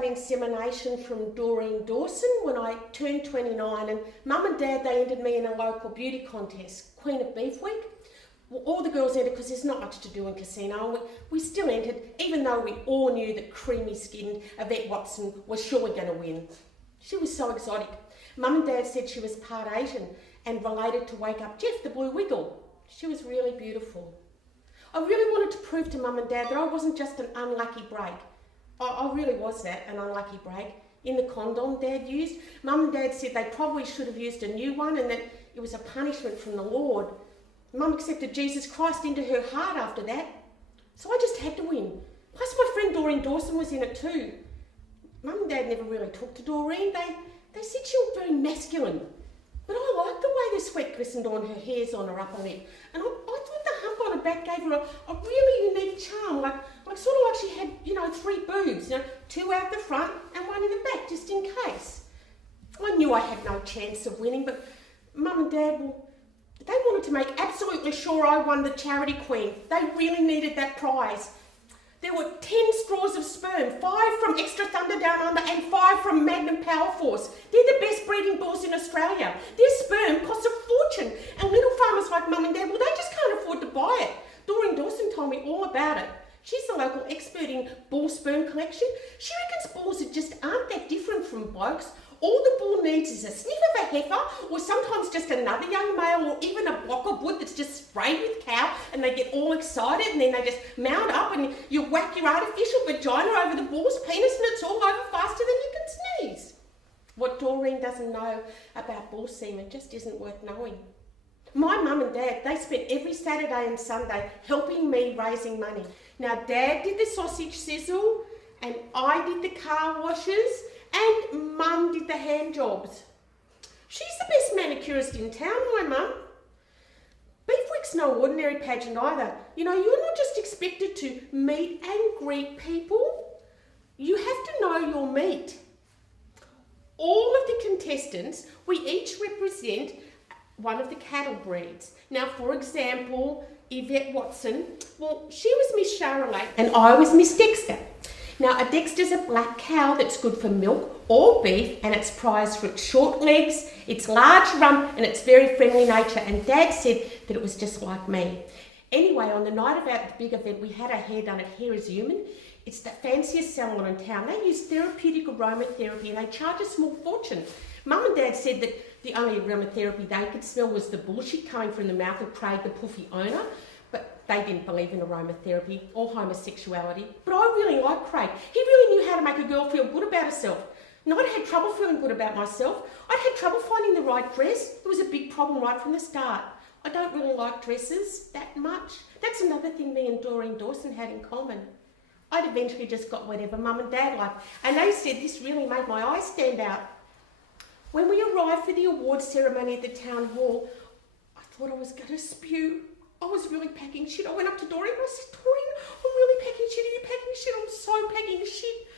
blood insemination from Doreen Dawson when I turned 29, and Mum and Dad, they entered me in a local beauty contest, Queen of Beef Week. Well, all the girls entered because there's not much to do in casino. We still entered, even though we all knew that creamy-skinned Yvette Watson was surely going to win. She was so exotic. Mum and Dad said she was part Asian and related to Wake Up Jeff, the Blue Wiggle. She was really beautiful. I really wanted to prove to Mum and Dad that I wasn't just an unlucky break. I really was that, an unlucky break. In the condom Dad used, Mum and Dad said they probably should have used a new one and that it was a punishment from the Lord. Mum accepted Jesus Christ into her heart after that. So I just had to win. Plus my friend Doreen Dawson was in it too. Mum and Dad never really talked to Doreen. They said she was very masculine. But I liked the way the sweat glistened on her hairs on her upper lip. And I thought the hump on her back gave her a really unique charm, like sort of like she had, 3 boobs, 2 out the front and 1 in the back, just in case. I knew I had no chance of winning, but Mum and Dad, they wanted to make absolutely sure I won the Charity Queen. They really needed that prize. There were 10 straws of sperm, 5 from Extra Thunder Down Under and 5 from Magnum Power Force. They're the best breeding bulls in Australia. Their sperm costs a fortune, and little farmers like Mum and Dad, they just can't afford to buy it. Doreen Dawson told me all about it. She's the local expert in bull sperm collection. She reckons bulls just aren't that different from blokes. All the bull needs is a sniff of a heifer, or sometimes just another young male, or even a block of wood that's just sprayed with cow, and they get all excited, and then they just mount up, and you whack your artificial vagina over the bull's penis, and it's all over faster than you can sneeze. What Doreen doesn't know about bull semen just isn't worth knowing. My mum and Dad, they spent every Saturday and Sunday helping me raising money. Now, Dad did the sausage sizzle, and I did the car washes, and Mum did the hand jobs. She's the best manicurist in town, my mum. Beef Week's no ordinary pageant either. You're not just expected to meet and greet people. You have to know your meat. All of the contestants, we each represent one of the cattle breeds. Now, for example, Yvette Watson, she was Miss Charolais and I was Miss Dexter. Now, a Dexter's a black cow that's good for milk or beef, and it's prized for its short legs, its large rump, and its very friendly nature. And Dad said that it was just like me. Anyway, on the night of the big event, we had our hair done at Hair is Human. It's the fanciest salon in town. They use therapeutic aromatherapy, and they charge a small fortune. Mum and Dad said that the only aromatherapy they could smell was the bullshit coming from the mouth of Craig, the puffy owner. But they didn't believe in aromatherapy or homosexuality. But I really liked Craig. He really knew how to make a girl feel good about herself. And I'd had trouble feeling good about myself. I'd had trouble finding the right dress. It was a big problem right from the start. I don't really like dresses that much. That's another thing me and Doreen Dawson had in common. I'd eventually just got whatever Mum and Dad liked. And they said this really made my eyes stand out. When we arrived for the awards ceremony at the town hall, I thought I was going to spew. I was really packing shit. I went up to Doreen and I said, Doreen, I'm really packing shit. Are you packing shit? I'm so packing shit.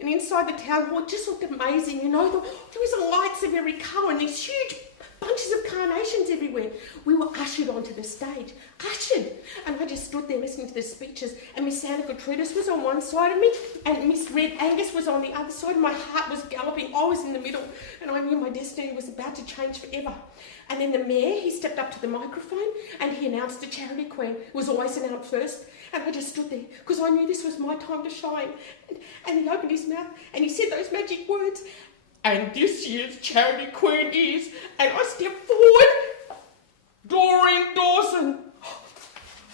And inside the town hall, it just looked amazing. There was lights of every colour and these huge bunches of carnations everywhere. We were ushered onto the stage. Ushered! And I just stood there listening to the speeches, and Miss Santa Gertrudis was on one side of me, and Miss Red Angus was on the other side, and my heart was galloping. I was in the middle, and I knew my destiny was about to change forever. And then the mayor, he stepped up to the microphone, and he announced the Charity Queen. It was always announced first, and I just stood there, because I knew this was my time to shine. And he opened his mouth, and he said those magic words, and this year's Charity Queen is, and I stepped forward, Doreen Dawson.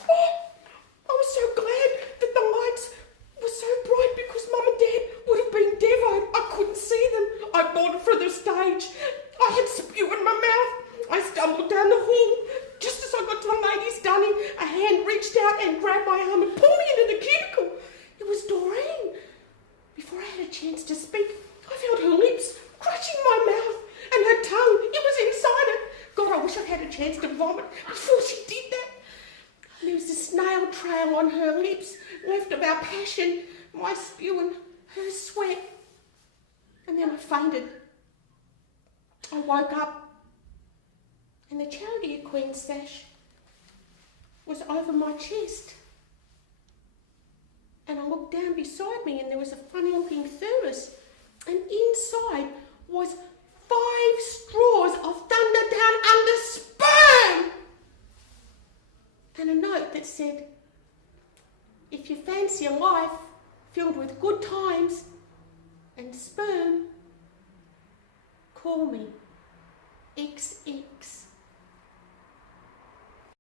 I was so glad that the lights were so bright because Mum and Dad would have been devoed. I couldn't see them. I bolted for the stage. I had spew in my mouth. I stumbled down the hall. Just as I got to the ladies' dunning, a hand reached out and grabbed my arm and pulled me into the cubicle. It was Doreen. Before I had a chance to speak, I felt her lips crushing my mouth and her tongue. It was inside it. God, I wish I'd had a chance to vomit before she did that. There was a snail trail on her lips, left of our passion, my spew and her sweat. And then I fainted. I woke up and the Charity Queen sash was over my chest. And I looked down beside me and there was a funny looking thermos, and inside was 5 straws of Thunderdown under sperm! And a note that said, if you fancy a life filled with good times and sperm, call me XX.